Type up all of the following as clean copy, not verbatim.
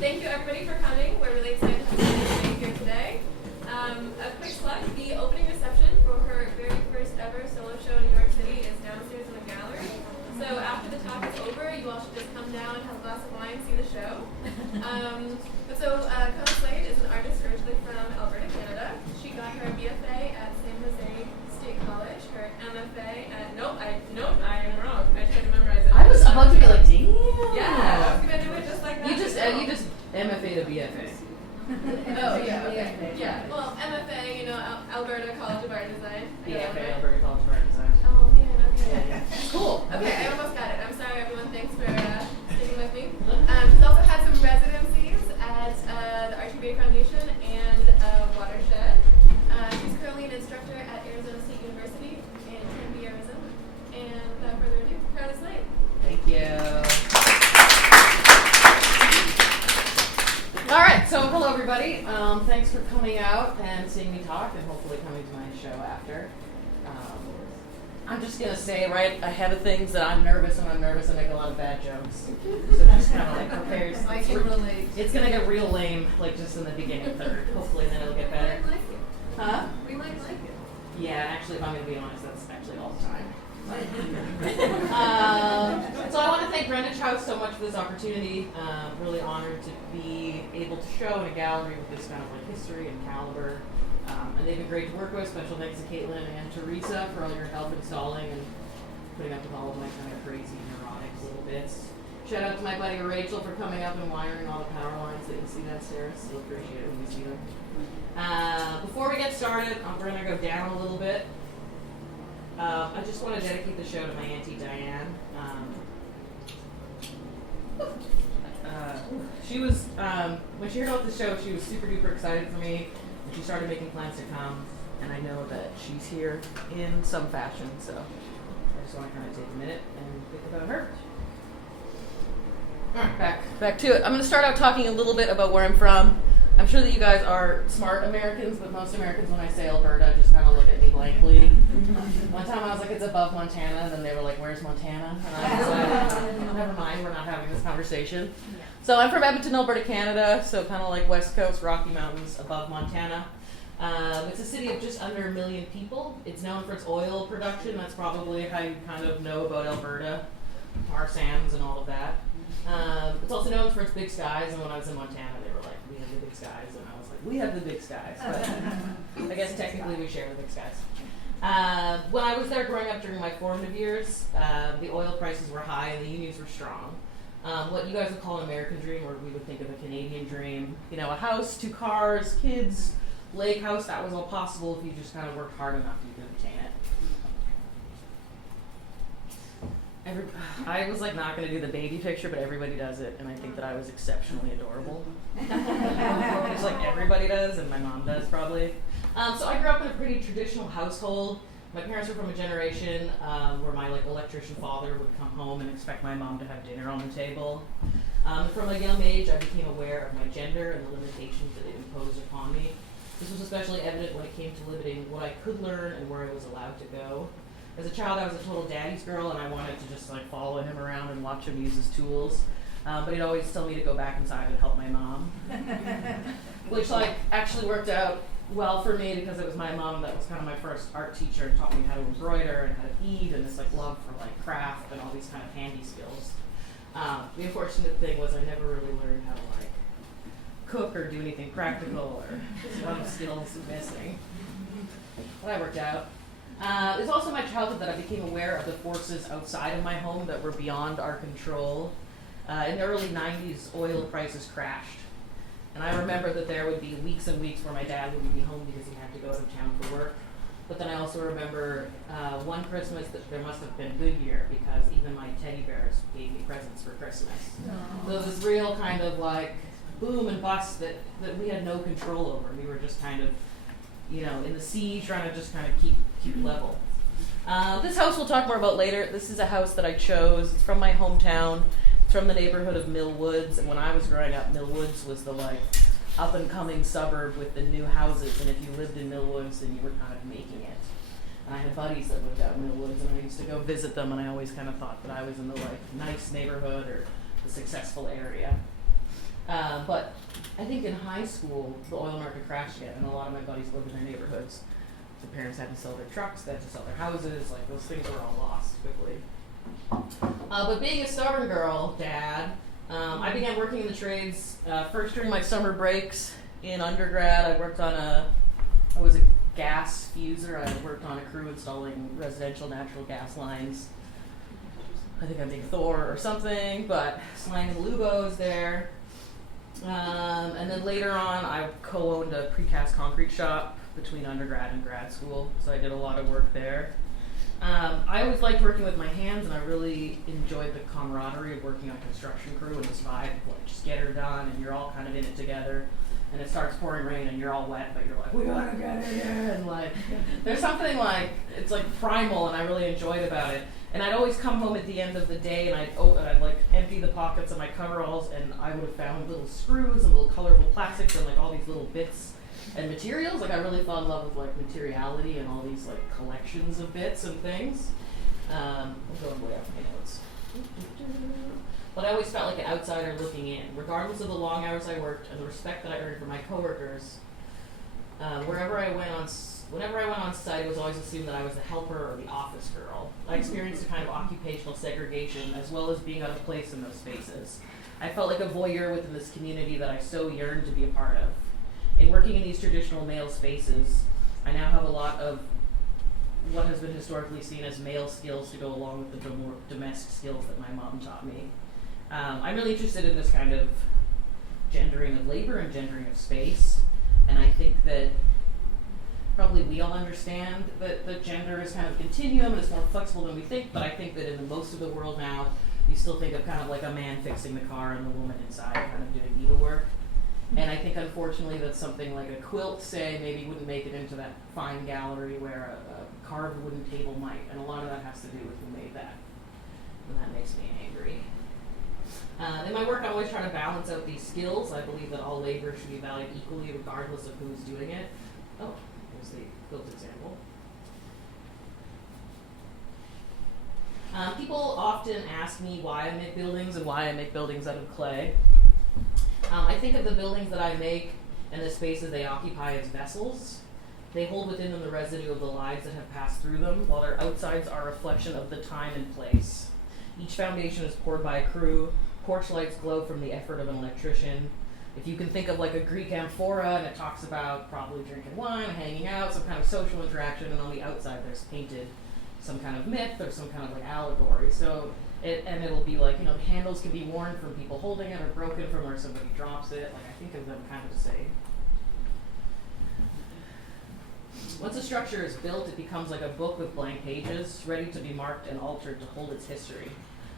Thank you everybody for coming. We're really excited to have you here today. A quick plug, the opening reception for her very first ever solo show in New York City is downstairs in the gallery. So after the talk is over, you all should just come down, have a glass of wine, see the show. Slade is an artist originally from Alberta, Canada. She got her BFA at San Jose State College, her MFA at, I am wrong. I tried to memorize it. I was about to be like, damn. Yeah, I was going to do it just like that. You just MFA to BFA. Oh, yeah, okay. Yeah, well, MFA, Alberta College of Art and Design. BFA, Alberta College of Art and Design. Oh, man, okay. Yeah. Cool. Okay, I almost got it. I'm sorry, everyone. Thanks for sticking with me. She's also had some residencies at the Archie Foundation and Watershed. She's currently an instructor at Arizona State University in Tempe, Arizona. And without further ado, Carly Slade. Thank you. All right, so hello everybody. Thanks for coming out and seeing me talk and hopefully coming to my show after. I'm just going to say right ahead of things that I'm nervous, and I make a lot of bad jokes. So just kind of like prepare. I can relate. It's going to get real lame, like just in the beginning third. Hopefully then it'll get better. We might like it. Huh? We might like it. Yeah, actually, if I'm going to be honest, that's actually all the time. So I want to thank Greenwich House so much for this opportunity. Really honored to be able to show in a gallery with this kind of like history and caliber. And they've been great to work with. Special thanks to Caitlin and Teresa for all your help installing and putting up with all of my kind of crazy neurotic little bits. Shout out to my buddy Rachel for coming up and wiring all the power lines that you see downstairs. Still appreciate it when you see them. Before we get started, we're going to go down a little bit. I just want to dedicate the show to my Auntie Diane. She was, when she heard about the show, she was super duper excited for me. And she started making plans to come. And I know that she's here in some fashion. So I just want to kind of take a minute and think about her. All right, back to it. I'm going to start out talking a little bit about where I'm from. I'm sure that you guys are smart Americans, but most Americans, when I say Alberta, just kind of look at me blankly. One time I was like, it's above Montana, and then they were like, where's Montana? And I was like, never mind, we're not having this conversation. So I'm from Edmonton, Alberta, Canada, so kind of like West Coast, Rocky Mountains, above Montana. It's a city of just under 1 million people. It's known for its oil production. That's probably how you kind of know about Alberta, tar sands and all of that. It's also known for its big skies, and when I was in Montana, they were like, we have the big skies, and I was like, we have the big skies, but I guess technically we share the big skies. When I was there growing up during my formative years, the oil prices were high and the unions were strong. What you guys would call an American dream, or we would think of a Canadian dream, a house, 2 cars, kids, lake house, that was all possible if you just kind of worked hard enough, you could obtain it. I was like not going to do the baby picture, but everybody does it, and I think that I was exceptionally adorable. Just like everybody does, and my mom does probably. So I grew up in a pretty traditional household. My parents were from a generation where my electrician father would come home and expect my mom to have dinner on the table. From a young age, I became aware of my gender and the limitations that it imposed upon me. This was especially evident when it came to limiting what I could learn and where I was allowed to go. As a child, I was a total daddy's girl, and I wanted to just follow him around and watch him use his tools. But he'd always tell me to go back inside and help my mom, which actually worked out well for me because it was my mom that was kind of my first art teacher and taught me how to embroider and how to bead and this love for craft and all these kind of handy skills. The unfortunate thing was I never really learned how to cook or do anything practical, or some skills missing. But I worked out. It's also my childhood that I became aware of the forces outside of my home that were beyond our control. In the early 90s, oil prices crashed. And I remember that there would be weeks and weeks where my dad wouldn't be home because he had to go out of town for work. But then I also remember one Christmas that there must have been good year because even my teddy bears gave me presents for Christmas. Aww. So this real kind of boom and bust that we had no control over. We were just kind of in the sea, trying to just kind of keep level. This house we'll talk more about later. This is a house that I chose. It's from my hometown. It's from the neighborhood of Mill Woods. And when I was growing up, Mill Woods was the up-and-coming suburb with the new houses. And if you lived in Mill Woods, then you were kind of making it. And I had buddies that lived out in Mill Woods, and I used to go visit them, and I always kind of thought that I was in the nice neighborhood or the successful area. But I think in high school, the oil market crashed again, and a lot of my buddies lived in their neighborhoods. The parents had to sell their trucks, they had to sell their houses, like those things were all lost quickly. But being a stubborn girl, Dad, I began working in the trades first during my summer breaks in undergrad. I was a gas fuser. I worked on a crew installing residential natural gas lines. I think I'm being Thor or something, but slanging Lubos there. And then later on, I co-owned a precast concrete shop between undergrad and grad school, so I did a lot of work there. I always liked working with my hands, and I really enjoyed the camaraderie of working on a construction crew and this vibe of like, just get her done, and you're all kind of in it together. And it starts pouring rain, and you're all wet, but you're like, we gotta get it in, and like, there's something like, it's like primal, and I really enjoyed about it. And I'd always come home at the end of the day, and I'd like empty the pockets of my coveralls, and I would have found little screws and little colorful plastics and like all these little bits and materials. Like I really fell in love with like materiality and all these like collections of bits and things. I'm going way off my notes. But I always felt like an outsider looking in, regardless of the long hours I worked and the respect that I earned from my coworkers. Whenever I went on site, it was always assumed that I was the helper or the office girl. I experienced a kind of occupational segregation as well as being out of place in those spaces. I felt like a voyeur within this community that I so yearned to be a part of. In working in these traditional male spaces, I now have a lot of what has been historically seen as male skills to go along with the more domestic skills that my mom taught me. I'm really interested in this kind of gendering of labor and gendering of space, and I think that probably we all understand that gender is kind of continuum and it's more flexible than we think, but I think that in the most of the world now, you still think of kind of like a man fixing the car and the woman inside kind of doing needlework. And I think unfortunately that something like a quilt, say, maybe wouldn't make it into that fine gallery where a carved wooden table might, and a lot of that has to do with who made that. And that makes me angry. In my work, I always try to balance out these skills. I believe that all labor should be valued equally regardless of who's doing it. Oh, here's the quilt example. People often ask me why I make buildings and why I make buildings out of clay. I think of the buildings that I make and the spaces they occupy as vessels. They hold within them the residue of the lives that have passed through them, while their outsides are a reflection of the time and place. Each foundation is poured by a crew. Porch lights glow from the effort of an electrician. If you can think of like a Greek amphora, and it talks about probably drinking wine, hanging out, some kind of social interaction, and on the outside there's painted some kind of myth or some kind of like allegory. So it'll be like, you know, the handles can be worn from people holding it or broken from where somebody drops it. Like I think of them kind of the same. Once a structure is built, it becomes like a book with blank pages, ready to be marked and altered to hold its history.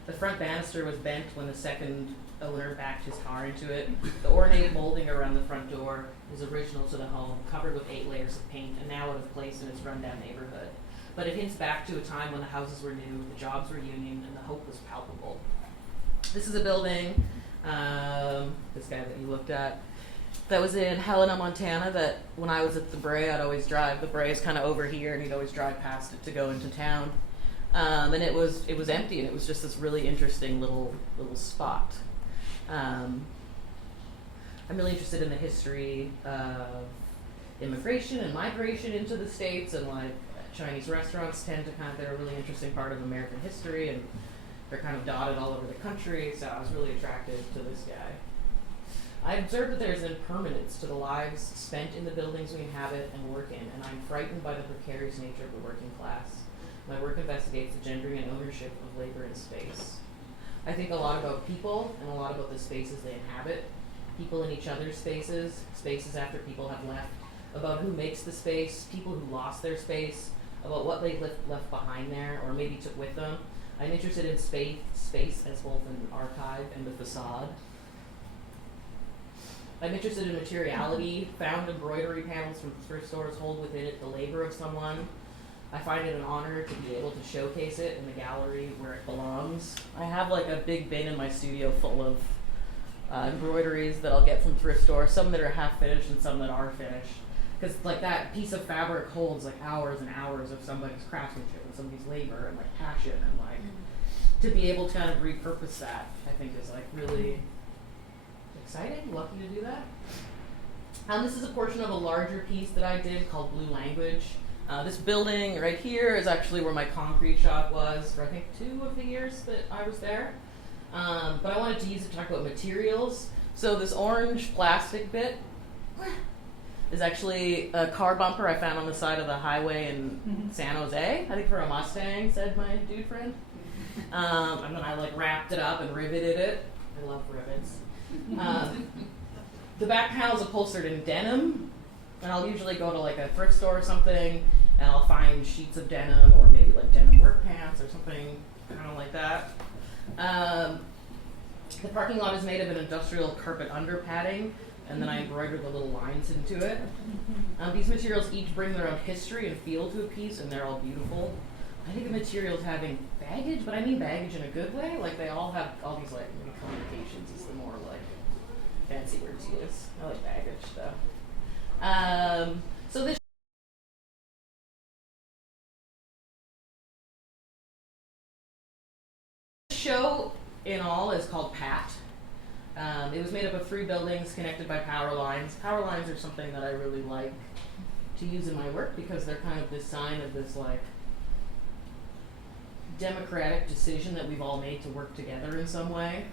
The front banister was bent when the second owner backed his car into it. The ornate molding around the front door is original to the home, covered with 8 layers of paint and now out of place in its rundown neighborhood. But it hints back to a time when the houses were new, the jobs were union, and the hope was palpable. This is a building, this guy that you looked at, that was in Helena, Montana, that when I was at the Bray, I'd always drive. The Bray is kind of over here, and you'd always drive past it to go into town. And it was empty, and it was just this really interesting little spot. I'm really interested in the history of immigration and migration into the States, and like Chinese restaurants they're a really interesting part of American history, and they're kind of dotted all over the country, so I was really attracted to this guy. I observed that there's impermanence to the lives spent in the buildings we inhabit and work in, and I'm frightened by the precarious nature of the working class. My work investigates the gendering and ownership of labor and space. I think a lot about people and a lot about the spaces they inhabit, people in each other's spaces, spaces after people have left, about who makes the space, people who lost their space, about what they left behind there or maybe took with them. I'm interested in space as both an archive and a facade. I'm interested in materiality. Found embroidery panels from thrift stores hold within it the labor of someone. I find it an honor to be able to showcase it in the gallery where it belongs. I have like a big bin in my studio full of embroideries that I'll get from thrift stores, some that are half finished and some that are finished. Because like that piece of fabric holds like hours and hours of somebody's craftsmanship and somebody's labor and like passion, and like to be able to kind of repurpose that, I think is like really exciting, lucky to do that. This is a portion of a larger piece that I did called Blue Language. This building right here is actually where my concrete shop was for I think 2 of the years that I was there. But I wanted to use it to talk about materials. So this orange plastic bit is actually a car bumper I found on the side of the highway in San Jose, I think for a Mustang, said my dude friend. And then I like wrapped it up and riveted it. I love rivets. The back panel is upholstered in denim, and I'll usually go to like a thrift store or something, and I'll find sheets of denim or maybe like denim work pants or something kind of like that. The parking lot is made of an industrial carpet under padding, and then I embroidered the little lines into it. These materials each bring their own history and feel to a piece, and they're all beautiful. I think of materials having baggage, but I mean baggage in a good way. Like they all have all these like maybe connotations is the more like fancy word to use. I like baggage though. So this show in all is called Pat. It was made up of 3 buildings connected by power lines. Power lines are something that I really like to use in my work because they're kind of this sign of this like democratic decision that we've all made to work together in some way.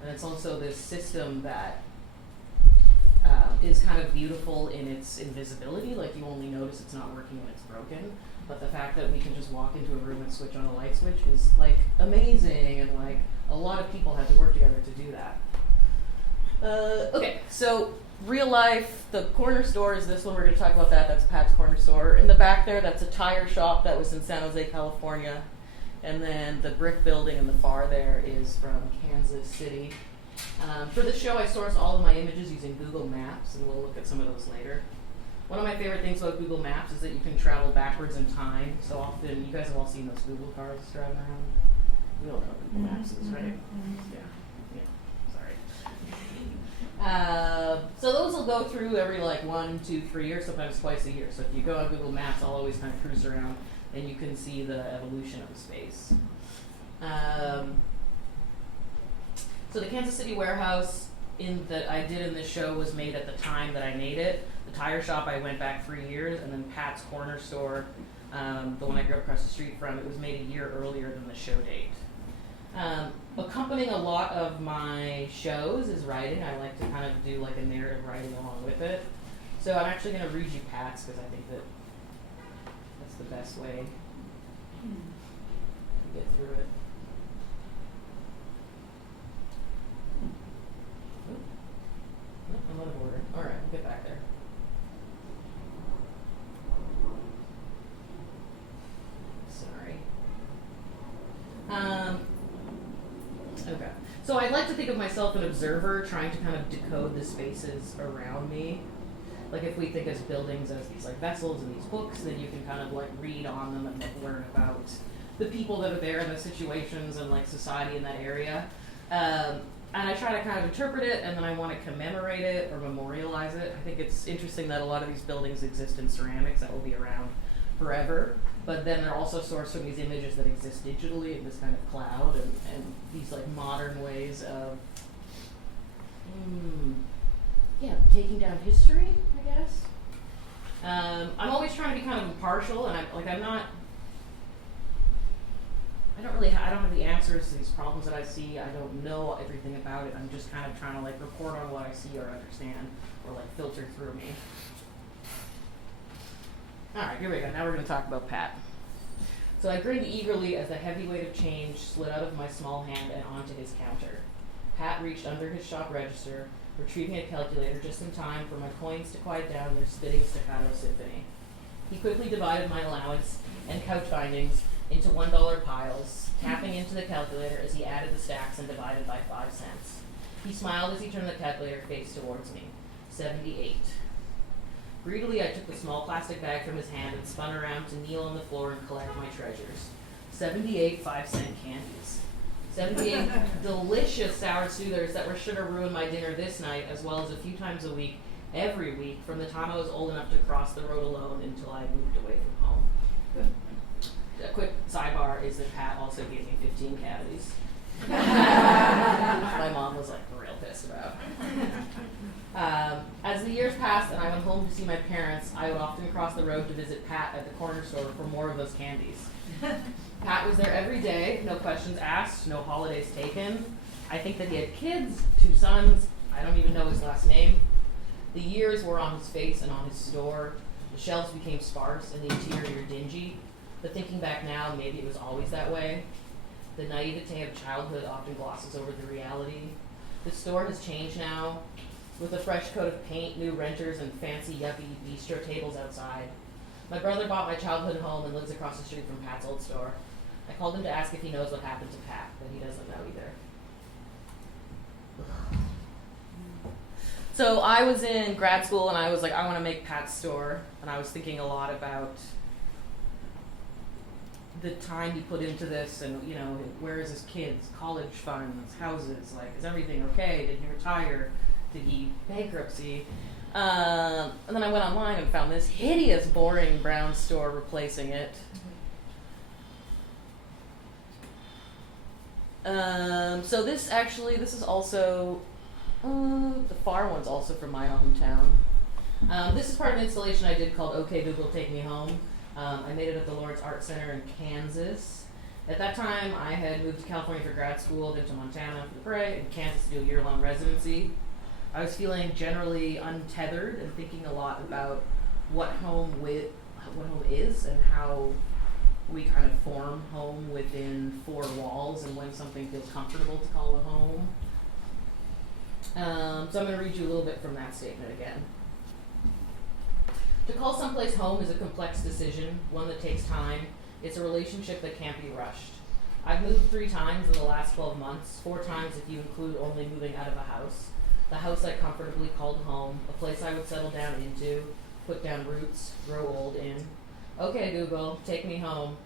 And it's also this system that is kind of beautiful in its invisibility, like you only notice it's not working when it's broken. But the fact that we can just walk into a room and switch on a light switch is like amazing, and like a lot of people had to work together to do that. Okay, so real life, the corner store is this one. We're going to talk about that. That's Pat's Corner Store. In the back there, that's a tire shop that was in San Jose, California. And then the brick building in the far there is from Kansas City. For this show, I source all of my images using Google Maps, and we'll look at some of those later. One of my favorite things about Google Maps is that you can travel backwards in time. So often, you guys have all seen those Google cars driving around. We all know what Google Maps is, right? Yeah, sorry. So those will go through every like 1, 2, 3 years, sometimes twice a year. So if you go on Google Maps, I'll always kind of cruise around, and you can see the evolution of the space. So the Kansas City warehouse that I did in this show was made at the time that I made it. The tire shop, I went back 3 years, and then Pat's Corner Store, the one I grew up across the street from, it was made a year earlier than the show date. Accompanying a lot of my shows is writing. I like to kind of do like a narrative writing along with it. So I'm actually going to read you Pat's because I think that that's the best way to get through it. I'm out of order. All right, we'll get back there. Sorry. Okay. So I'd like to think of myself an observer trying to kind of decode the spaces around me. Like if we think as buildings as these like vessels and these books, then you can kind of like read on them and like learn about the people that are there and the situations and like society in that area. And I try to kind of interpret it, and then I want to commemorate it or memorialize it. I think it's interesting that a lot of these buildings exist in ceramics that will be around forever, but then they're also sourced from these images that exist digitally in this kind of cloud and these like modern ways of taking down history, I guess. I'm always trying to be kind of impartial, and I don't have the answers to these problems that I see. I don't know everything about it. I'm just kind of trying to like report on what I see or understand or like filter through me. All right, here we go. Now we're going to talk about Pat. So I grinned eagerly as the heavy weight of change slid out of my small hand and onto his counter. Pat reached under his shop register, retrieving a calculator just in time for my coins to quiet down their spitting staccato symphony. He quickly divided my allowance and couch bindings into $1 piles, tapping into the calculator as he added the stacks and divided by 5 cents. He smiled as he turned the calculator face towards me. 78. Greedily, I took the small plastic bag from his hand and spun around to kneel on the floor and collect my treasures. 78 5-cent candies. 78 delicious sour soothers that were sure to ruin my dinner this night, as well as a few times a week, every week, from the time I was old enough to cross the road alone until I moved away from home. A quick sidebar is that Pat also gave me 15 cavities. My mom was like real pissed about. As the years passed and I went home to see my parents, I would often cross the road to visit Pat at the corner store for more of those candies. Pat was there every day, no questions asked, no holidays taken. I think that he had kids, 2 sons, I don't even know his last name. The years wore on his face and on his store. The shelves became sparse and the interior dingy. But thinking back now, maybe it was always that way. The naivete of childhood often glosses over the reality. The store has changed now, with a fresh coat of paint, new renters, and fancy yuppie bistro tables outside. My brother bought my childhood home and lives across the street from Pat's old store. I called him to ask if he knows what happened to Pat, but he doesn't know either. So I was in grad school and I was like, I want to make Pat's store. And I was thinking a lot about the time he put into this and, you know, where is his kids, college funds, houses, like, is everything okay? Did he retire? Did he bankruptcy? And then I went online and found this hideous, boring brown store replacing it. So this is also, the far one's also from my hometown. This is part of an installation I did called Okay Google, Take Me Home. I made it at the Lawrence Art Center in Kansas. At that time, I had moved to California for grad school, then to Montana for the break, and Kansas to do a year-long residency. I was feeling generally untethered and thinking a lot about what home is and how we kind of form home within 4 walls and when something feels comfortable to call a home. So I'm going to read you a little bit from that statement again. To call someplace home is a complex decision, one that takes time. It's a relationship that can't be rushed. I've moved 3 times in the last 12 months, 4 times if you include only moving out of a house. The house I comfortably called home, a place I would settle down into, put down roots, grow old in. Okay, Google, take me home.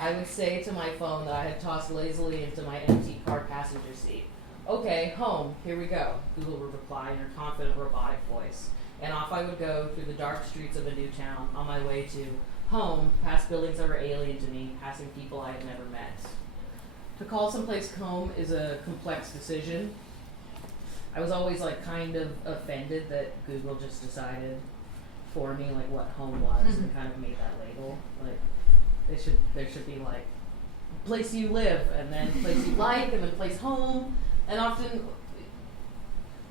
I would say to my phone that I had tossed lazily into my empty car passenger seat. Okay, home, here we go, Google would reply in her confident robotic voice. And off I would go through the dark streets of a new town, on my way to home, past buildings that were alien to me, passing people I had never met. To call someplace home is a complex decision. I was always like kind of offended that Google just decided for me like what home was and kind of made that label. Like there should be like place you live and then place you like and then place home. And often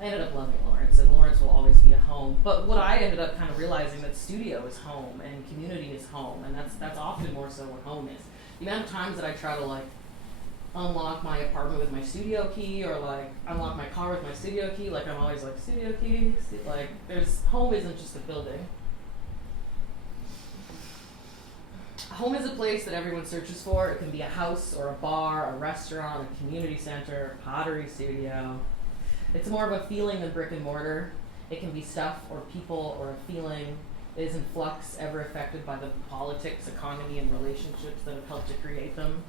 I ended up loving Lawrence, and Lawrence will always be a home. But what I ended up kind of realizing that studio is home and community is home, and that's often more so what home is. The amount of times that I try to like unlock my apartment with my studio key or like unlock my car with my studio key, like I'm always like studio key, like home isn't just a building. Home is a place that everyone searches for. It can be a house or a bar, a restaurant, a community center, a pottery studio. It's more of a feeling than brick and mortar. It can be stuff or people or a feeling that is in flux, ever affected by the politics, economy, and relationships that have helped to create them.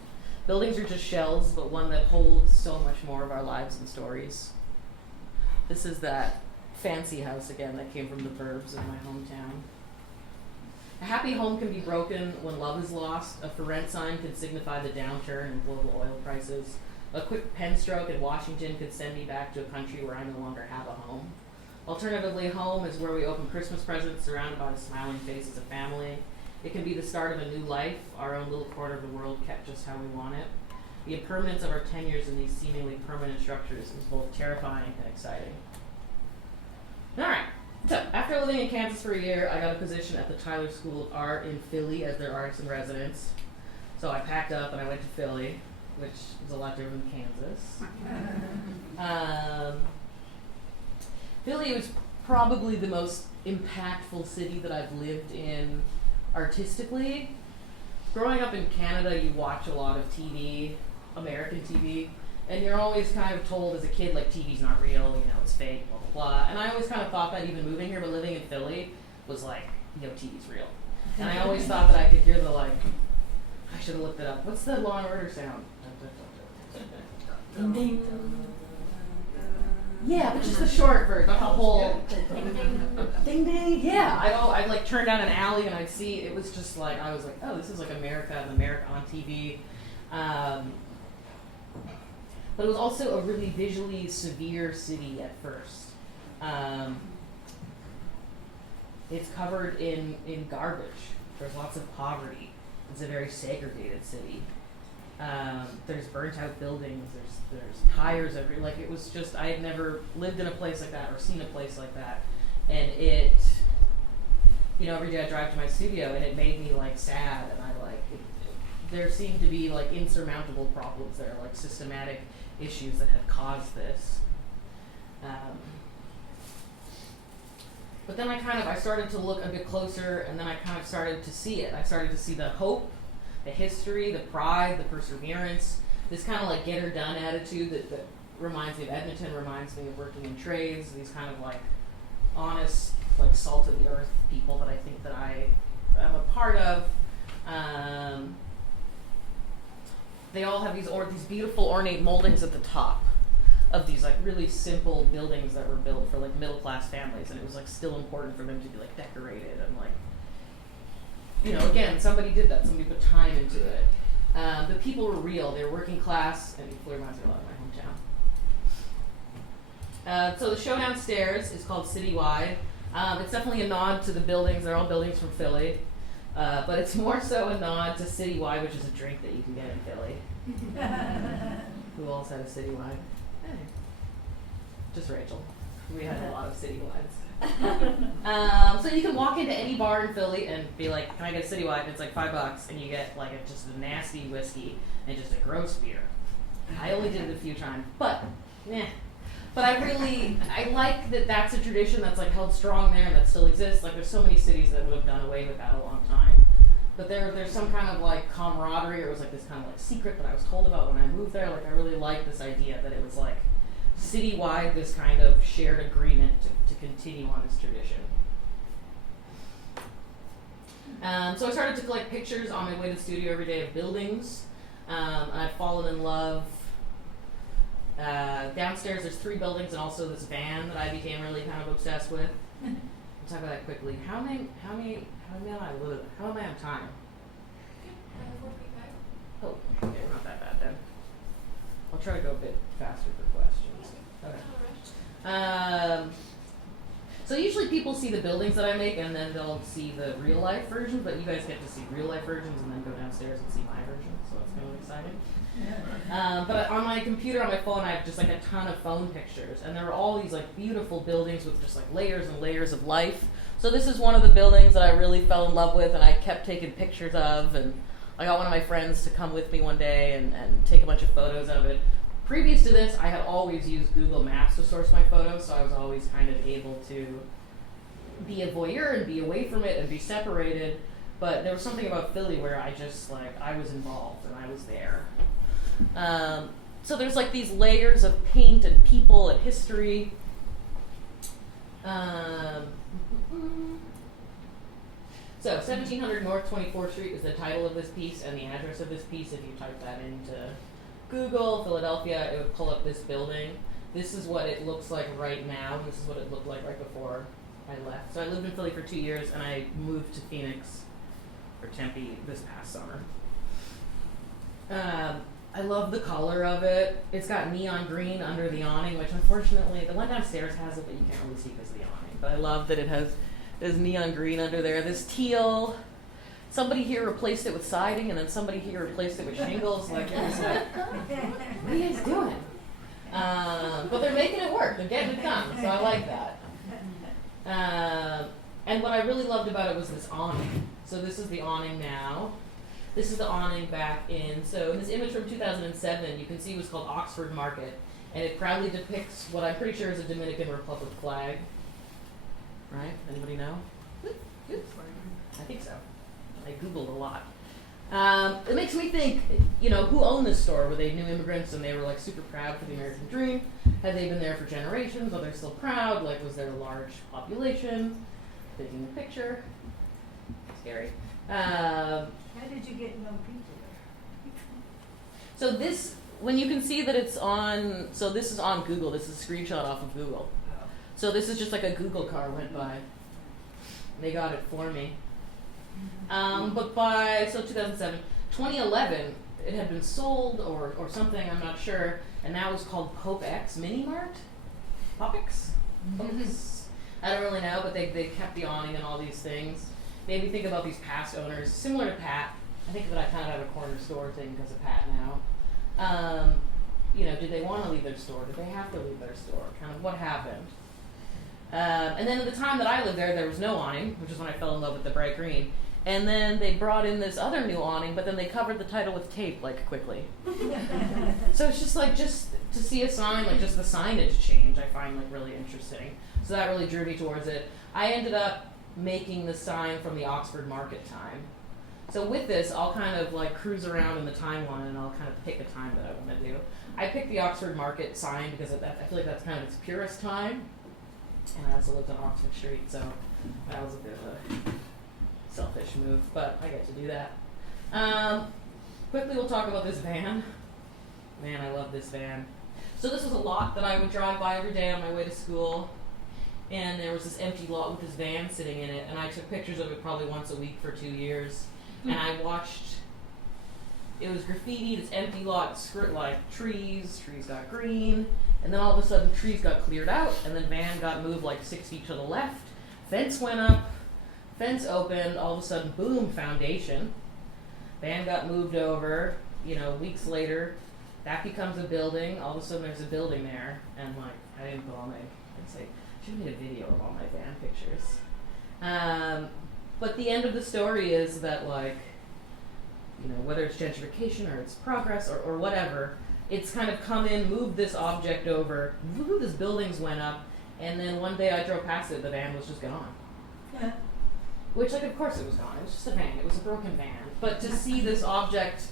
Buildings are just shells, but one that holds so much more of our lives and stories. This is that fancy house again that came from the burbs of my hometown. A happy home can be broken when love is lost. A for rent sign could signify the downturn in global oil prices. A quick pen stroke in Washington could send me back to a country where I no longer have a home. Alternatively, home is where we open Christmas presents surrounded by the smiling faces of family. It can be the start of a new life, our own little corner of the world kept just how we want it. The impermanence of our tenures in these seemingly permanent structures is both terrifying and exciting. Alright, so after living in Kansas for a year, I got a position at the Tyler School of Art in Philly as their artist in residence. So I packed up and I went to Philly, which is a lot different than Kansas. Philly was probably the most impactful city that I've lived in artistically. Growing up in Canada, you watch a lot of TV, American TV, and you're always kind of told as a kid, like, TV's not real, you know, it's fake, blah, blah, blah. And I always kind of thought that even moving here, but living in Philly was like, you know, TV's real. And I always thought that I could hear the, like, I should have looked it up. What's the Law and Order sound? Ding, ding. Yeah, but just the short version, not the whole ding ding. Yeah, I'd like turn down an alley and I'd see, it was just like, I was like, oh, this is like America and America on TV. but it was also a really visually severe city at first. It's covered in garbage. There's lots of poverty. It's a very segregated city. There's burnt out buildings. There's tires every, like, it was just, I had never lived in a place like that or seen a place like that. And it, you know, every day I drive to my studio and it made me like sad, and there seemed to be like insurmountable problems there, like systematic issues that had caused this. But then I started to look a bit closer, and then I kind of started to see it. I started to see the hope, the history, the pride, the perseverance, this kind of like get her done attitude that reminds me of Edmonton, reminds me of working in trades, these kind of like honest, like salt of the earth people that I think that I am a part of. They all have these beautiful ornate moldings at the top of these like really simple buildings that were built for like middle class families, and it was like still important for them to be like decorated and like, you know, again, somebody did that, somebody put time into it. The people were real, they were working class, and it reminds me a lot of my hometown. So the show downstairs is called Citywide. It's definitely a nod to the buildings, they're all buildings from Philly. But it's more so a nod to Citywide, which is a drink that you can get in Philly. Who else had a Citywide? Hey. Just Rachel. We had a lot of Citywides. So you can walk into any bar in Philly and be like, can I get a Citywide? And it's like $5, and you get like just a nasty whiskey and just a gross beer. I only did it a few times, but But I like that that's a tradition that's like held strong there and that still exists. Like there's so many cities that would have done away with that a long time. But there's some kind of like camaraderie, or it was like this kind of like secret that I was told about when I moved there. Like I really like this idea that it was like citywide, this kind of shared agreement to continue on this tradition. So I started to collect pictures on my way to the studio every day of buildings. And I've fallen in love. Downstairs there's 3 buildings and also this van that I became really kind of obsessed with. I'll talk about that quickly. How am I on time? 4:45. Oh, okay, not that bad then. I'll try to go a bit faster for questions. Okay. So usually people see the buildings that I make and then they'll see the real life version, but you guys get to see real life versions and then go downstairs and see my version, so it's kind of exciting. But on my computer, on my phone, I have just like a ton of phone pictures, and there are all these like beautiful buildings with just like layers and layers of life. So this is one of the buildings that I really fell in love with and I kept taking pictures of, and I got one of my friends to come with me one day and take a bunch of photos of it. Previous to this, I had always used Google Maps to source my photos, so I was always kind of able to be a voyeur and be away from it and be separated. But there was something about Philly where I just like, I was involved and I was there. So there's like these layers of paint and people and history. So 1700 North 24th Street is the title of this piece, and the address of this piece, if you type that into Google, Philadelphia, it would pull up this building. This is what it looks like right now. This is what it looked like right before I left. So I lived in Philly for 2 years, and I moved to Phoenix, or Tempe, this past summer. I love the color of it. It's got neon green under the awning, which unfortunately, the one downstairs has it, but you can't really see because of the awning. But I love that it has this neon green under there. This teal, somebody here replaced it with siding, and then somebody here replaced it with shingles. Like, it was like, what are you guys doing? But they're making it work. They're getting it done, so I like that. And what I really loved about it was this awning. So this is the awning now. This is the awning back in, so in this image from 2007, you can see it was called Oxford Market, and it proudly depicts what I'm pretty sure is a Dominican Republic flag. Right? Anybody know? I think so. I Googled a lot. It makes me think, you know, who owned this store? Were they new immigrants and they were like super proud for the American dream? Had they been there for generations? Are they still proud? Like, was there a large population? Taking a picture. Scary. How did you get no people there? So this, when you can see that it's on, so this is on Google. This is a screenshot off of Google. Oh. So this is just like a Google car went by. They got it for me. But by, so 2007, 2011, it had been sold or something, I'm not sure, and now it's called Pope X Mini Mart? Popix? Popix? I don't really know, but they kept the awning and all these things. Made me think about these past owners, similar to Pat. I think that I kind of have a corner store thing because of Pat now. You know, did they want to leave their store? Did they have to leave their store? Kind of what happened? And then at the time that I lived there was no awning, which is when I fell in love with the bright green. And then they brought in this other new awning, but then they covered the title with tape, like, quickly. So it's just like, just to see a sign, like, just the signage change, I find, like, really interesting. So that really drew me towards it. I ended up making the sign from the Oxford Market time. So with this, I'll kind of, like, cruise around in the timeline, and I'll kind of pick a time that I want to do. I picked the Oxford Market sign because I feel like that's kind of its purest time. And I also lived on Oxford Street, so that was a bit of a selfish move, but I get to do that. Quickly, we'll talk about this van. Man, I love this van. So this was a lot that I would drive by every day on my way to school, and there was this empty lot with this van sitting in it, and I took pictures of it probably once a week for 2 years, and I watched, it was graffitied, this empty lot, like trees got green, and then all of a sudden trees got cleared out, and then van got moved like 6 feet to the left, fence went up, fence opened, all of a sudden, boom, foundation. Van got moved over, you know, weeks later, that becomes a building, all of a sudden there's a building there, and like, I didn't put all my, I'd say, I should have made a video of all my van pictures. But the end of the story is that, like, you know, whether it's gentrification or it's progress or whatever, it's kind of come in, moved this object over, this buildings went up, and then one day I drove past it, the van was just gone. Yeah. Which, like, of course it was gone. It was just a van. It was a broken van. But to see this object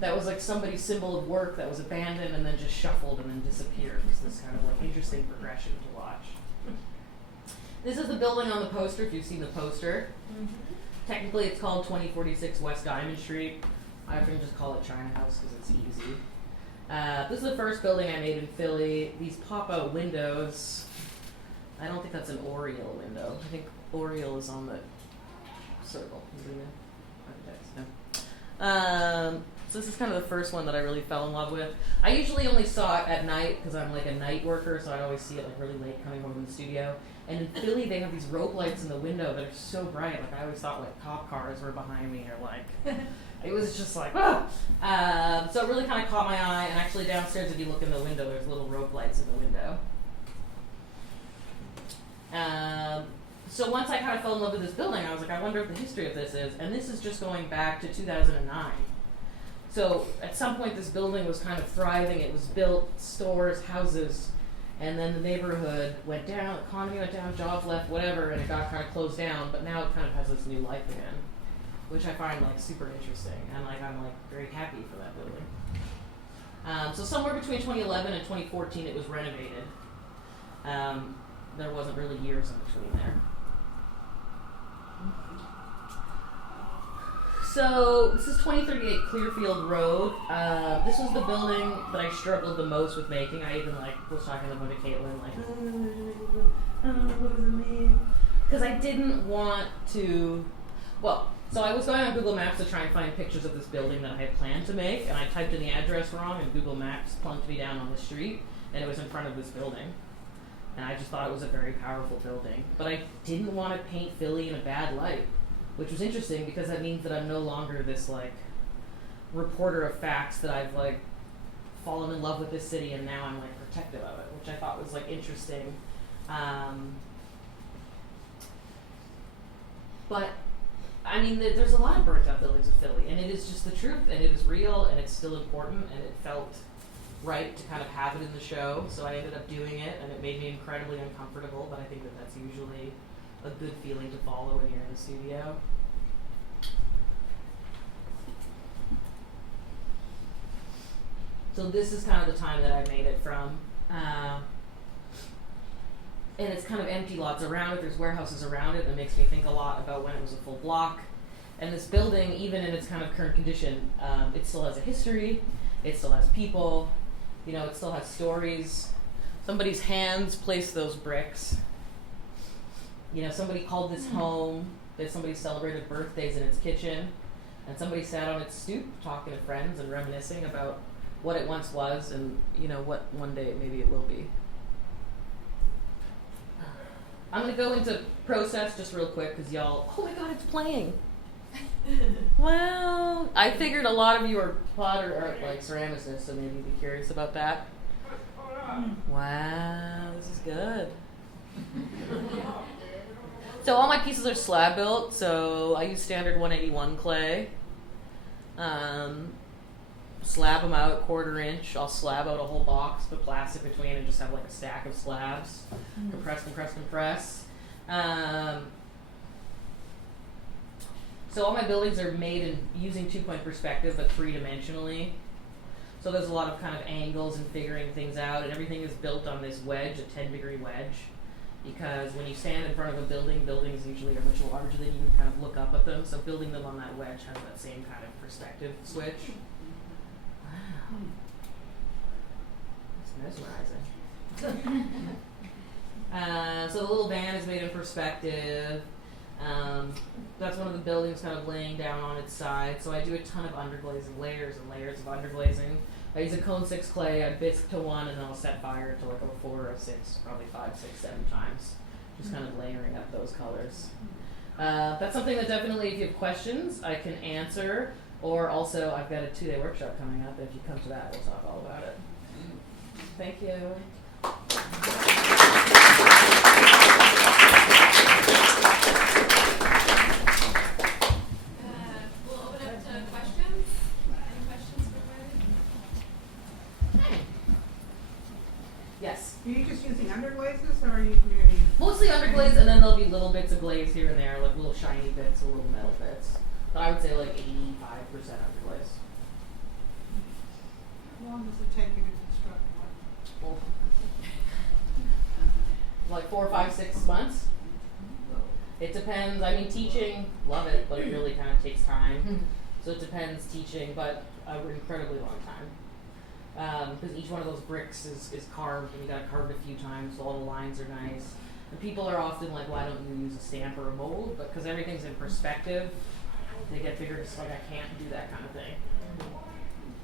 that was, like, somebody's symbol of work that was abandoned and then just shuffled and then disappeared was this kind of, like, interesting progression to watch. This is the building on the poster, if you've seen the poster. Mm-hmm. Technically, it's called 2046 West Diamond Street. I often just call it China House because it's easy. This is the first building I made in Philly. These pop-out windows. I don't think that's an Oriole window. I think Oriole is on the circle. So this is kind of the first one that I really fell in love with. I usually only saw it at night because I'm like a night worker, so I always see it like really late coming home from the studio. And in Philly, they have these rope lights in the window that are so bright. Like I always thought like cop cars were behind me, or like it was just like ah. So it really kind of caught my eye. And actually downstairs, if you look in the window, there's little rope lights in the window. So once I kind of fell in love with this building, I was like, I wonder what the history of this is. And this is just going back to 2009. So at some point, this building was kind of thriving. It was built, stores, houses, and then the neighborhood went down, economy went down, jobs left, whatever, and it got kind of closed down. But now it kind of has this new life again, which I find like super interesting, and like I'm like very happy for that building. So somewhere between 2011 and 2014, it was renovated. There wasn't really years in between there. So this is 2038 Clearfield Road. This was the building that I struggled the most with making. I even like was talking to Caitlin like, what does it mean? Because I didn't want to. Well, so I was going on Google Maps to try and find pictures of this building that I had planned to make, and I typed in the address wrong, and Google Maps plunked me down on the street, and it was in front of this building. And I just thought it was a very powerful building. But I didn't want to paint Philly in a bad light, which was interesting because that means that I'm no longer this like reporter of facts, that I've like fallen in love with this city and now I'm like protective of it, which I thought was like interesting. But I mean, there's a lot of burnt out buildings in Philly, and it is just the truth, and it is real, and it's still important, and it felt right to kind of have it in the show, so I ended up doing it, and it made me incredibly uncomfortable, but I think that that's usually a good feeling to follow when you're in the studio. So this is kind of the time that I made it from. And it's kind of empty lots around it. There's warehouses around it. That makes me think a lot about when it was a full block. And this building, even in its kind of current condition, it still has a history. It still has people. You know, it still has stories. Somebody's hands placed those bricks. You know, somebody called this home. That somebody celebrated birthdays in its kitchen. And somebody sat on its stoop talking to friends and reminiscing about what it once was and, you know, what one day maybe it will be. I'm going to go into process just real quick because y'all, oh my god, it's playing. Wow. I figured a lot of you are potter or like ceramicists, so maybe you'd be curious about that. Wow, this is good. So all my pieces are slab built, so I use standard 181 clay. Slab them out 1/4 inch. I'll slab out a whole box, put plastic between, and just have like a stack of slabs. Compress, compress, compress. So all my buildings are made in using 2-point perspective, but 3-dimensionally. So there's a lot of kind of angles and figuring things out, and everything is built on this wedge, a 10-degree wedge. Because when you stand in front of a building, buildings usually are much larger than you can kind of look up at them. So building them on that wedge has that same kind of perspective switch. Wow. It's mesmerizing. So the little van is made in perspective. That's one of the buildings kind of laying down on its side. So I do a ton of underglazing, layers and layers of underglazing. I use a cone 6 clay, I bisque to one, and then I'll set fire to like a 4 or 6, probably 5, 6, 7 times. Just kind of layering up those colors. That's something that definitely, if you have questions, I can answer. Or also, I've got a 2-day workshop coming up. If you come to that, we'll talk all about it. Thank you. We'll open up to questions. Any questions for Mary? Yes. Are you just using underglazes, or are you doing? Mostly underglaze, and then there'll be little bits of glaze here and there, like little shiny bits or little metal bits. But I would say like 85% underglaze. How long does it take you to construct one? Like 4, 5, 6 months. It depends. I mean, teaching, love it, but it really kind of takes time. So it depends teaching, but an incredibly long time. Because each one of those bricks is carved, and you got to carve it a few times, so all the lines are nice. And people are often like, why don't you use a stamp or a mold? But because everything's in perspective, they get figured it's like, I can't do that kind of thing.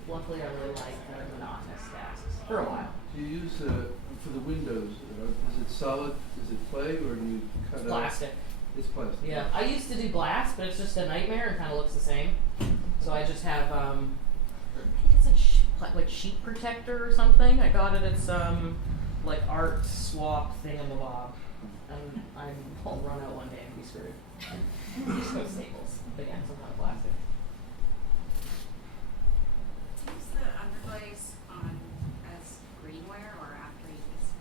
Luckily, I really like kind of monotonous tasks for a while. Do you use, for the windows, is it solid, is it clay, or do you cut out? Plastic. It's plastic. Yeah, I used to do glass, but it's just a nightmare and kind of looks the same. So I just have, I think it's like sheet protector or something. I got it at some like art swap thingamabob, and I'll run out one day and be screwed. Just go Staples again, some kind of plastic. Do you use the underglaze as greenware or after you bisque?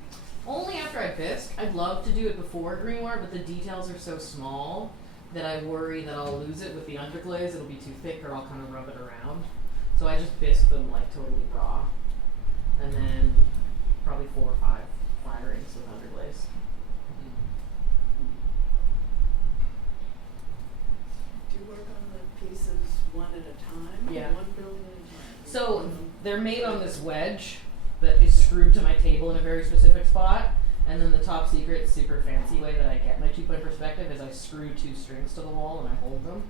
Only after I bisque. I'd love to do it before greenware, but the details are so small that I worry that I'll lose it with the underglaze. It'll be too thick, or I'll kind of rub it around. So I just bisque them like totally raw, and then probably 4 or 5 firings with underglaze. Do you work on the pieces one at a time? Yeah. One building at a time? So they're made on this wedge that is screwed to my table in a very specific spot. And then the top secret, super fancy way that I get my 2-point perspective is I screw 2 strings to the wall and I hold them.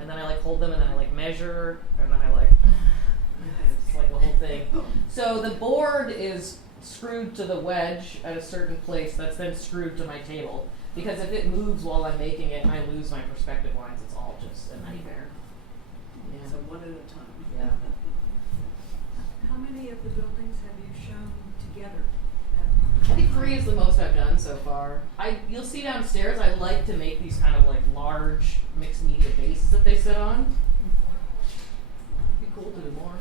And then I like hold them and then I like measure and then I like, it's like the whole thing. So the board is screwed to the wedge at a certain place that's then screwed to my table. Because if it moves while I'm making it and I lose my perspective lines, it's all just a nightmare. Yeah. So one at a time. Yeah. How many of the buildings have you shown together? I think 3 is the most I've done so far. You'll see downstairs, I like to make these kind of like large mixed media bases that they sit on. It'd be cool to do more.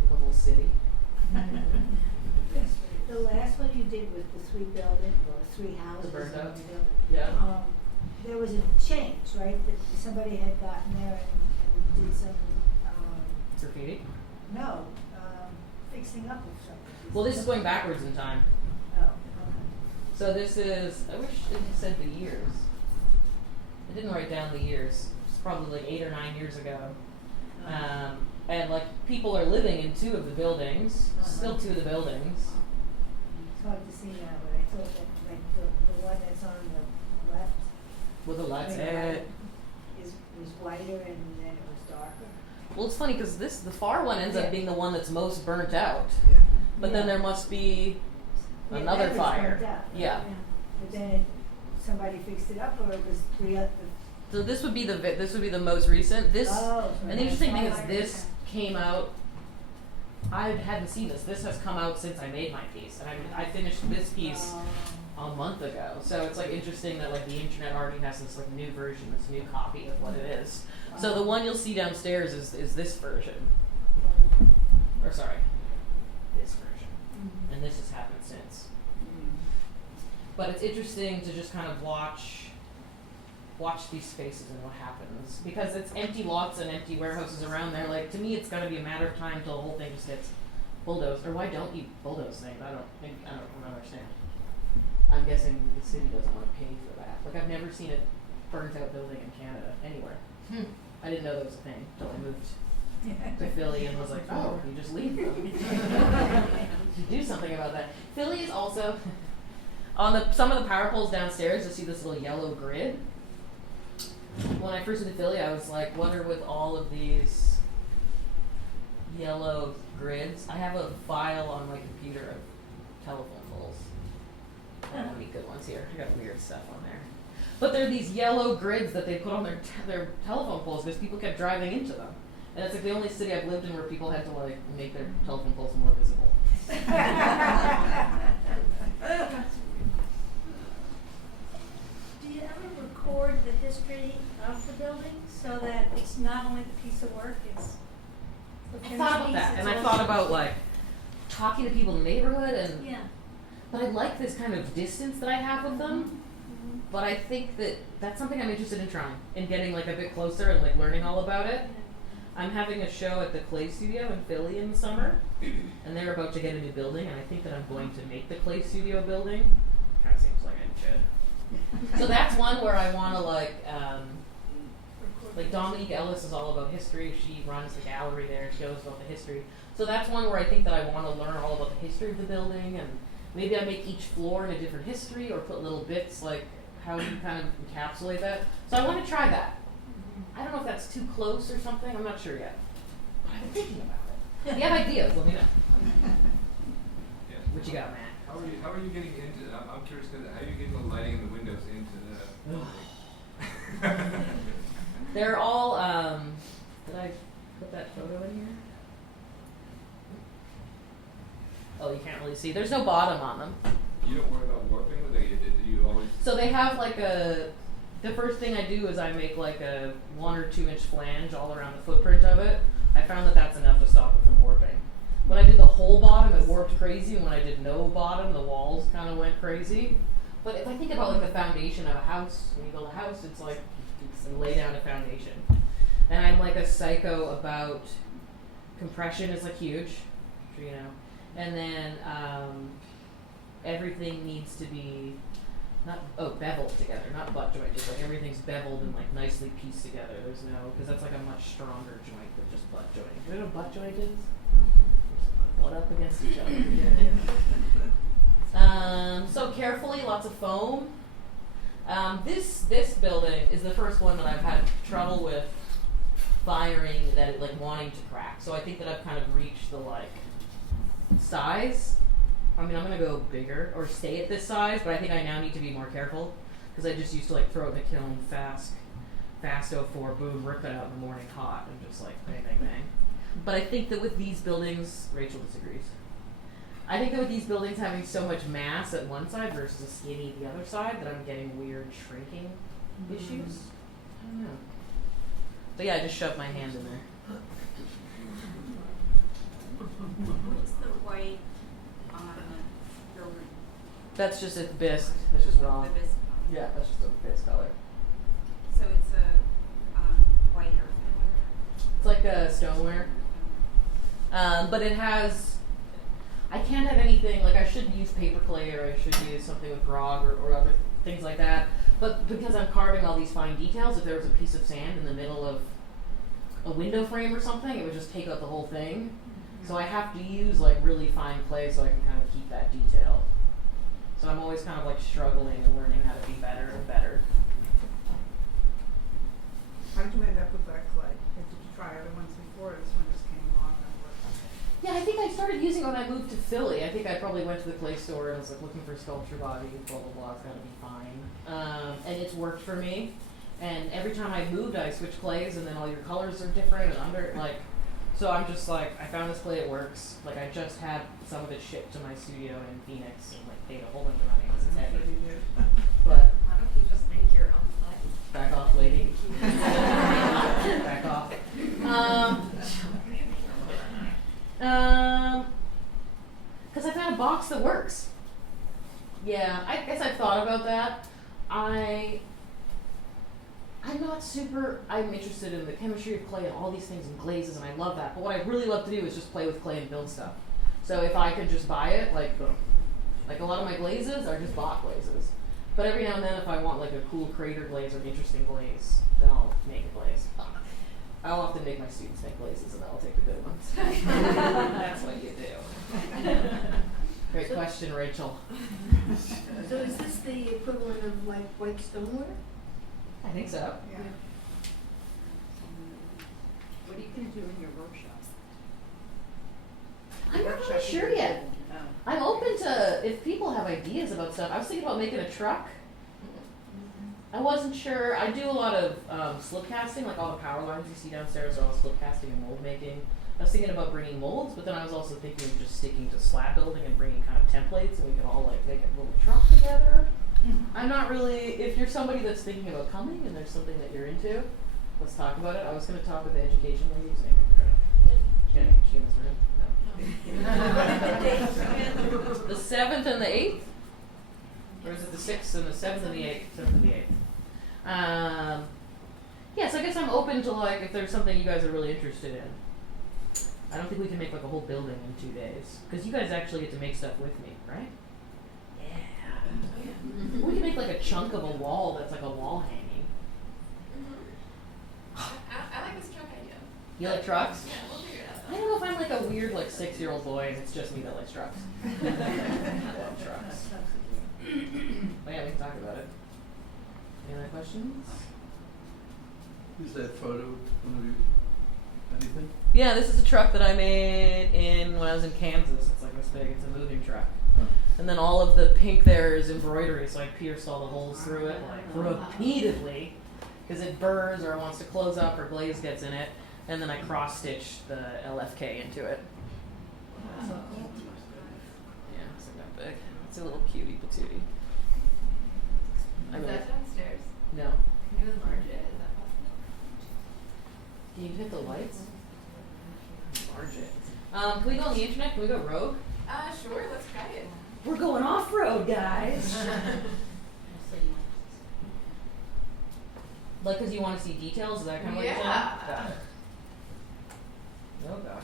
Like a whole city. The last one you did with the 3 buildings, or 3 houses. The burned in out? the building, Yeah. there was a change, right? That somebody had gotten there and did some, Graffiti. fixing up of something. Well, this is going backwards in time. Oh, okay. So this is, I wish it had said the years. It didn't write down the years. It's probably like 8 or 9 years ago. And like people are living in 2 of the buildings, still 2 of the buildings. It's hard to see now, but I thought that like the one that's on the left With the lights Right. at. was whiter and then it was darker. Well, it's funny because the far one ends up Yeah. being the one that's most burnt out. Yeah. But then Yeah. there must be Yeah, another that was fire. burnt out. Yeah. But then somebody fixed it up, or it was So this would be the most recent. This Oh, and so the interesting thing that's is why. this came out. I hadn't seen this. This has come out since I made my piece, and I finished this piece a month ago. So it's like interesting that like the internet already has this like new version, this new copy of what it is. So the one you'll see downstairs is this version, or sorry, this version, and this has happened since. But it's interesting to just kind of watch these spaces and what happens, because it's empty lots and empty warehouses around there. Like, to me, it's got to be a matter of time till the whole thing just gets bulldozed. Or why don't you bulldoze things? I don't understand. I'm guessing the city doesn't want to pay for that. Like, I've never seen a burnt out building in Canada anywhere. I didn't know that was a thing until I moved to Philly and was like, oh, you just leave them. You do something about that. Philly is also on some of the power poles downstairs. You'll see this little yellow grid. When I first went to Philly, I was like, what are with all of these yellow grids? I have a file on my computer of telephone poles. I don't have any good ones here. I got weird stuff on there. But they're these yellow grids that they put on their telephone poles because people kept driving into them. And it's like the only city I've lived in where people had to like make their telephone poles more visible. Do you ever record the history of the building so that it's not only the piece of work, it's the I finished thought about piece, that, it's and I also- thought about like talking to people in the neighborhood, and Yeah. but I like this kind of distance that I have with them. Mhm. But I think that that's something I'm interested in trying, in getting like a bit closer and like learning all about it. I'm having a show at the Clay Studio in Philly in the summer, and they're about to get a new building, and I think that I'm going to make the Clay Studio building. Kind of seems like I should. So that's one where I want to like Dominique Ellis is all about history. She runs the gallery there. She knows about the history. So that's one where I think that I want to learn all about the history of the building, and maybe I make each floor in a different history, or put little bits like how you kind of encapsulate that. So I want to try that. I don't know if that's too close or something. I'm not sure yet. But I've been thinking about it. If you have ideas, let me know. Yeah. What you got, Matt? How are you getting into? I'm curious because how are you getting the lighting in the windows into the building? They're all. Did I put that photo in here? Oh, you can't really see. There's no bottom on them. You don't worry about warping with it. You always. So they have like a. The first thing I do is I make like a 1 or 2 inch flange all around the footprint of it. I found that that's enough to stop it from warping. When I did the whole bottom, it warped crazy. And when I did no bottom, the walls kind of went crazy. But if I think about like the foundation of a house, when you build a house, it's like you lay down a foundation. And I'm like a psycho about compression is like huge, you know. And then everything needs to be beveled together, not butt jointed. Like everything's beveled and like nicely pieced together. There's no, because that's like a much stronger joint than just butt joint. Do you know what a butt joint is? Just butt up against each other. So carefully, lots of foam. This building is the first one that I've had trouble with firing that like wanting to crack. So I think that I've kind of reached the like size. I mean, I'm gonna go bigger or stay at this size, but I think I now need to be more careful because I just used to like throw it in the kiln fast 04, boom, rip it out in the morning hot and just like bang, bang, bang. But I think that with these buildings, Rachel disagrees. I think that with these buildings having so much mass at one side versus a skinny at the other side, that I'm getting weird shrinking issues. I don't know. But yeah, I just shoved my hand in there. What's the white on the building? That's just a bisque. That's just raw. The bisque. Yeah, that's just a bisque color. So it's a white earthenware. It's like a stoneware. But it has, I can't have anything, like I should use paper clay or I should use something with grog or other things like that. But because I'm carving all these fine details, if there was a piece of sand in the middle of a window frame or something, it would just take out the whole thing. So I have to use like really fine clay so I can kind of keep that detail. So I'm always kind of like struggling and learning how to be better and better. How did you end up with that clay? Did you try other ones before, or this one just came along and worked? Yeah, I think I started using it when I moved to Philly. I think I probably went to the clay store and was like looking for sculpture body, blah blah blah, it's gotta be fine. And it's worked for me. And every time I moved, I switched clays, and then all your colors are different, and so I'm just like, I found this clay, it works. Like I just had some of it shipped to my studio in Phoenix, and like paid a whole bunch of money because it's I'm sure heavy. you did. But Why don't you just make your own clay? back off, lady. Back off. Because I found a box that works. Yeah, I guess I've thought about that. I'm interested in the chemistry of clay and all these things and glazes, and I love that. But what I really love to do is just play with clay and build stuff. So if I could just buy it, like boom. Like a lot of my glazes are just bought glazes. But every now and then if I want like a cool crater glaze or an interesting glaze, then I'll make a glaze. I'll often make my students make glazes, and I'll take the good ones. That's what you do. Great question, Rachel. So is this the equivalent of like white stoneware? I think so. Yeah. What are you gonna do in your workshops? I'm not really sure yet. I'm open to if people have ideas about stuff. I was thinking about making a truck. I wasn't sure. I do a lot of slip casting, like all the power lines you see downstairs are all slip casting and mold making. I was thinking about bringing molds, but then I was also thinking of just sticking to slab building and bringing kind of templates, and we could all like make a little truck together. I'm not really. If you're somebody that's thinking about coming and there's something that you're into, let's talk about it. I was going to talk with the education lady. Whose name I forgot. Jenny. She in this room? No. The 7th and the 8th, or is it the 6th and the 7th and the 8th? 7th and the 8th. Yeah, so I guess I'm open to like if there's something you guys are really interested in. I don't think we can make like a whole building in 2 days because you guys actually get to make stuff with me, right? Yeah. We can make like a chunk of a wall that's like a wall hanging. I like this truck idea. You like trucks? Yeah, we'll figure it out. I don't know if I'm like a weird like 6-year-old boy and it's just me that likes trucks. I love trucks. But yeah, we can talk about it. Any other questions? Is that photo one of you? Anything? Yeah, this is a truck that I made when I was in Kansas. It's like this big. It's a moving truck. Oh. And then all of the pink there is embroidery, so I pierced all the holes through it like repeatedly because it burrs or it wants to close up or glaze gets in it. And then I cross-stitched the LFK into it. Yeah, it's like that big. It's a little cutie patootie. Is that downstairs? No. Can you enlarge it? Is that possible? Can you hit the lights? Enlarge it. Can we go on the internet? Can we go rogue? Sure, let's try it. We're going off-road, guys. Like, because you want to see details? Is that kind of what you're saying? Yeah. Got it. Oh, God.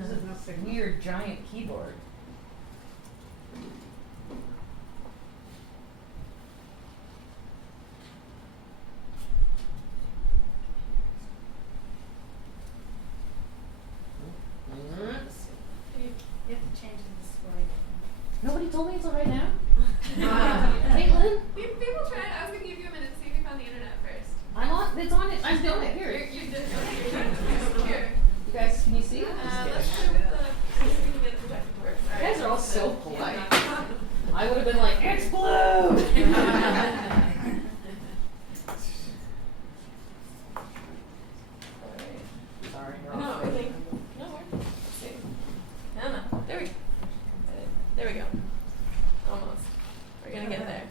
This is a weird, giant keyboard. You have to change the display. Nobody told me it's all right now. Caitlin? People try it. I was going to give you a minute to see if you found the internet first. I'm on. It's on it. I'm doing it. Here. You did it. Here. You guys, can you see? Let's try with see if we can get the projector to work. You guys are all so polite. I would have been like, explode! Sorry, you're No, off. I think. No, Emma, there we go. There we go. Almost. We're gonna get there.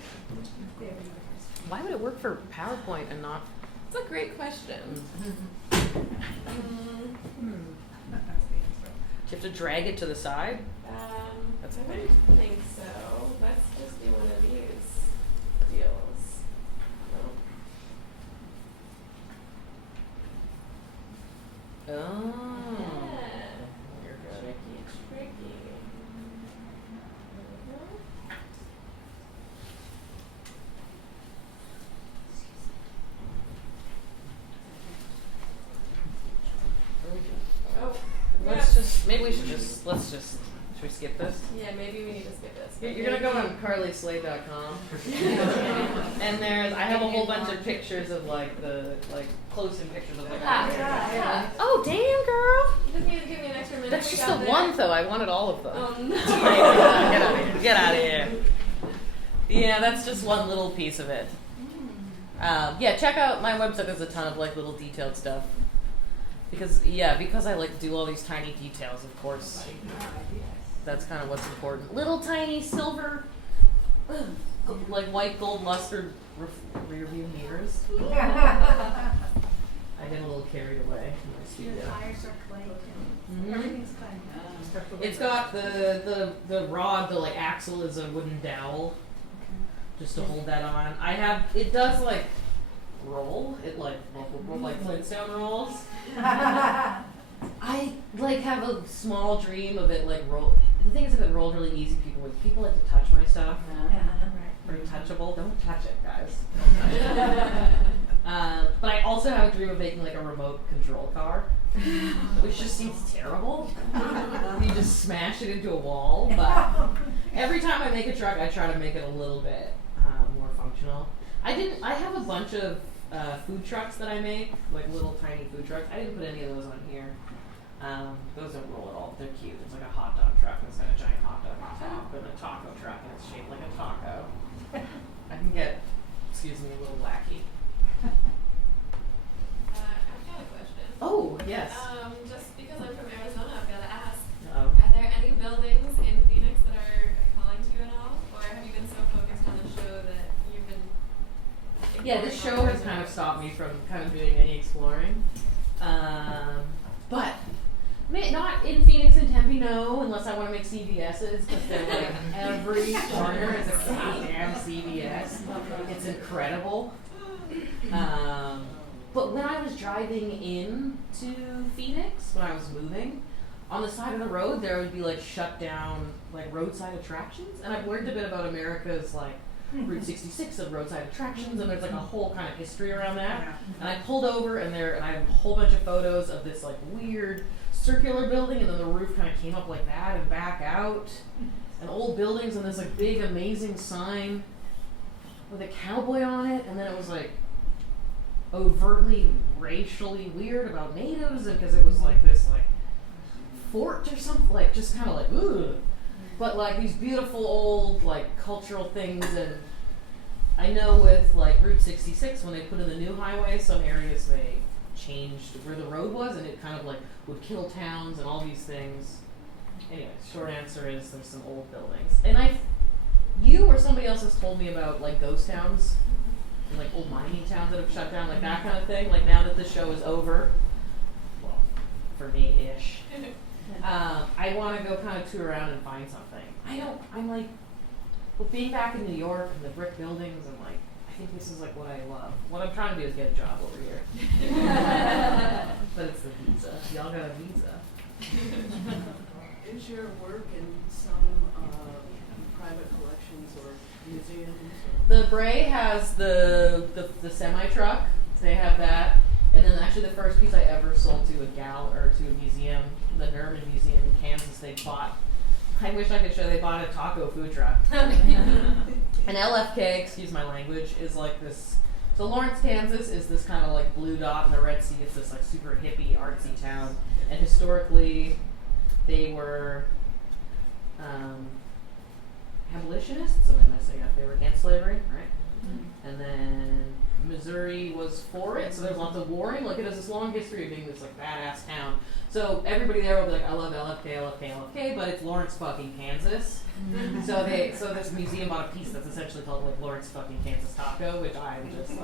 Why would it work for PowerPoint and not? It's a great question. That's the answer. Do you have to drag it to the side? That's I don't think so. Let's just do one of these deals. Oh. Yeah. You're good. Tricky. Oh. Let's just, maybe we should just, should we skip this? Yeah. Yeah, maybe we need to skip this. You're gonna go on CarlySlade.com, and I have a whole bunch of pictures of close-in pictures of Yeah. Oh damn, girl! You just need to give me an extra minute. That's We just got the there. one though. I wanted all of them. Oh no. Get out of here! Get out of here! Yeah, that's just one little piece of it. Yeah, check out my website. There's a ton of little detailed stuff. Because I like to do all these tiny details. Of course, that's kind of what's important. Little tiny silver, white gold luster rear view mirrors. I get a little carried away. The tires are clay too. Mhm. Everything's clay. It's got the rod, the axle is a wooden dowel, just to hold that on. It does roll. It like Flintstone rolls. I have a small dream of it roll. The thing is, if it rolled really easy, people like to touch my stuff. Very touchable. Don't touch it, guys. Don't touch it. But I also have a dream of making a remote control car, which just seems terrible. You just smash it into a wall. But every time I make a truck, I try to make it a little bit more functional. I have a bunch of food trucks that I make, little tiny food trucks. I didn't put any of those on here. Those don't roll at all. They're cute. It's like a hot dog truck and it's got a giant hot dog on top, and a taco truck and it's shaped like a taco. I can get, excuse me, a little wacky. I've got a question. Oh, yes. Just because I'm from Arizona, I've got to ask. Uh-oh. Are there any buildings in Phoenix that are calling to you at all? Or have you been so focused on the show that you've been... Yeah, this show has kind of stopped me from kind of doing any exploring. But not in Phoenix and Tempe, no, unless I want to make CVS's, because they're every corner is a goddamn CVS. It's incredible. But when I was driving into Phoenix, when I was moving, on the side of the road there would be shut down roadside attractions, and I've learned a bit about America's Route 66 of roadside attractions, and there's a whole kind of history around that. And I pulled over, and I have a whole bunch of photos of this weird circular building, and then the roof kind of came up like that and back out, and old buildings, and this big amazing sign with a cowboy on it, and then it was overtly racially weird about natives, and because it was this fort or something, just kind of ugh. But these beautiful old cultural things, and I know with Route 66, when they put in the new highway, some areas they changed where the road was, and it kind of would kill towns and all these things. Anyway, short answer is there's some old buildings, and you or somebody else has told me about ghost towns, and old mining towns that have shut down, that kind of thing. Now that the show is over, well, for me-ish. I want to go kind of tour around and find something. But being back in New York and the brick buildings, and I think this is what I love. What I'm trying to do is get a job over here. But it's the visa. Y'all got a visa. Is your work in some private collections or museums? The Bray has the semi-truck. They have that. And then actually the first piece I ever sold to a museum, the Nerman Museum in Kansas, I wish I could show, they bought a taco food truck. And LFK, excuse my language, is this. So Lawrence, Kansas is this kind of blue dot in the Red Sea. It's this super hippie, artsy town. And historically, they were abolitionists, so I'm messing up. They were against slavery, right? Mm-hmm. And then Missouri was for it, so there's lots of warring. It has this long history of being this badass town. So everybody there will be I love LFK, LFK, LFK, but it's Lawrence fucking Kansas. So this museum bought a piece that's essentially called Lawrence fucking Kansas Taco, which I'm just